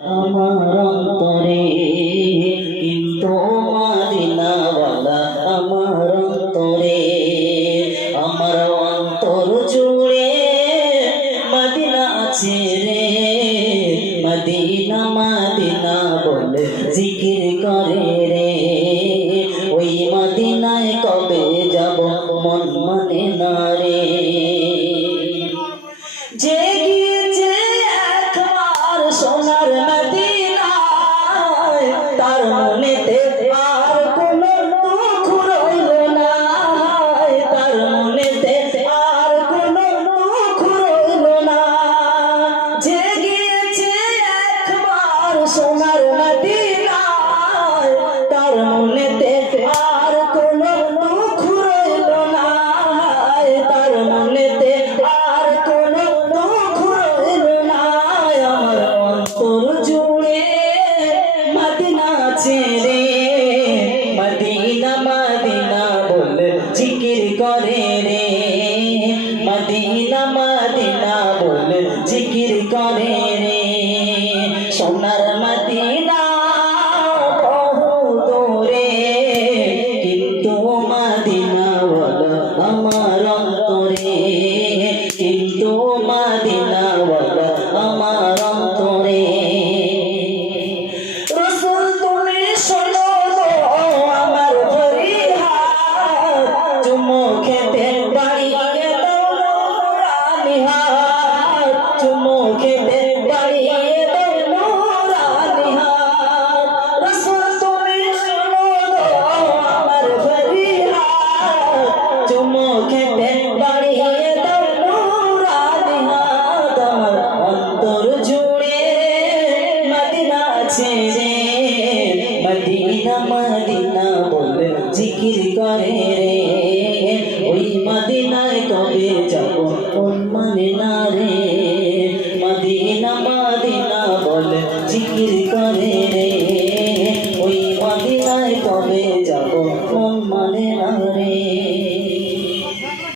আমার অন্তরে কিন্তু মাদিনাওয়ালা আমার অন্তরে আমার অন্তর জুড়ে মদিনা আছে রে। মদিনা মদিনা বলে জিকির করে রে। ওই মদিনায় কবে যাব মন মানে না রে। সোনার মদিনায়, তার মনেতে আর কোনো দুঃখ রইল না তার আর কোনো দুঃখ রইল না অন্তর জুড়ে মদিনা ছেড়ে, মদিনা মদিনা বলে জিকির করে রে। মদিনা মদিনা বলে জিকির করে রে মদিনা মদিনা বলে জিকির করে রে। ওই মদিনায় কবে যাব, কোন মানে না রে মদিনা মদিনা বলে জিকির করে রে। ওই মদিনায় কবে